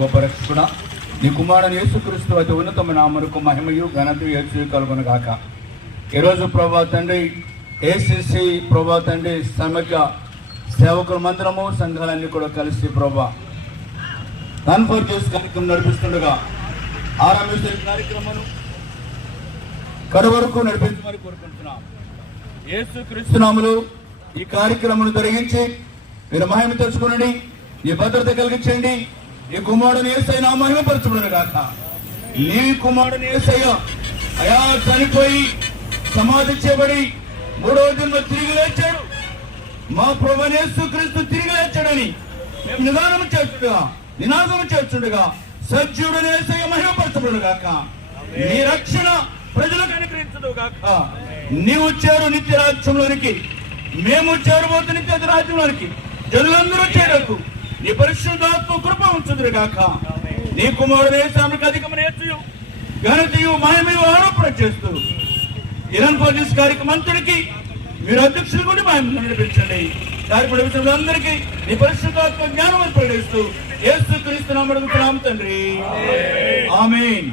గొప్ప రక్షకుడ నీ కుమారుని యేసుక్రీస్తు అతి ఉన్నతమైన నామమునకు మహిమయు ఘనతయు యేసు కలుగును గాక. ఈరోజు ప్రభా తండ్రి ఏసీసీ ప్రభా తండ్రి సమగ్ర సేవకుల మందిరము సంఘాలన్నీ కూడా కలిసి ప్రభా కన్ఫర్ చేసి కార్యక్రమం నడిపిస్తుండగా ఆరంభిస్తున్న కార్యక్రమం కడ వరకు నడిపించమని కోరుకుంటున్నాం. యేసుక్రీస్తు నామములో ఈ కార్యక్రమం జరిగించి మీరు మహిమ తెచ్చుకునండి, నీ భద్రత కలిగించండి. నీ కుమారుని యేసయ్య నా మహిమపరచుకును గాక. నీ కుమారుని యేసయ్య అయా చనిపోయి సమాధి చేయబడి మూడవ దిన తిరిగి లేచాడు. మా ప్రభువైన యేసుక్రీస్తు తిరిగి లేచాడని మేము నినాదము చేస్తుండగా సజీవుడైన యేసయ్య మహిమపరచుకును గాక. నీ రక్షణ ప్రజలకు అనుగ్రహించదు గాక. నీవు చేరు నిత్య రాజ్యంలోనికి, మేము చేరబోతు నిత్య రాజ్యంలోనికి జనులందరూ చేరకు నీ పరిశుద్ధాత్మ కృప ఉంచుదురు గాక. నీ కుమారుడు యేసుకు అధికమైన హెచ్చుయు ఘనతయు మహిమయు ఆరోపణ చేస్తూ ఇరాన్ పోలీస్ కార్యక్రమంతుడికి మీరు అధ్యక్షులు కూడా మహిమ నడిపించండి. కార్యక్రమ విషయంలో నీ పరిశుద్ధాత్మ జ్ఞానం ప్రకటిస్తూ యేసుక్రీస్తు నామమున అడుగుతున్నాము తండ్రి, ఆమేన్.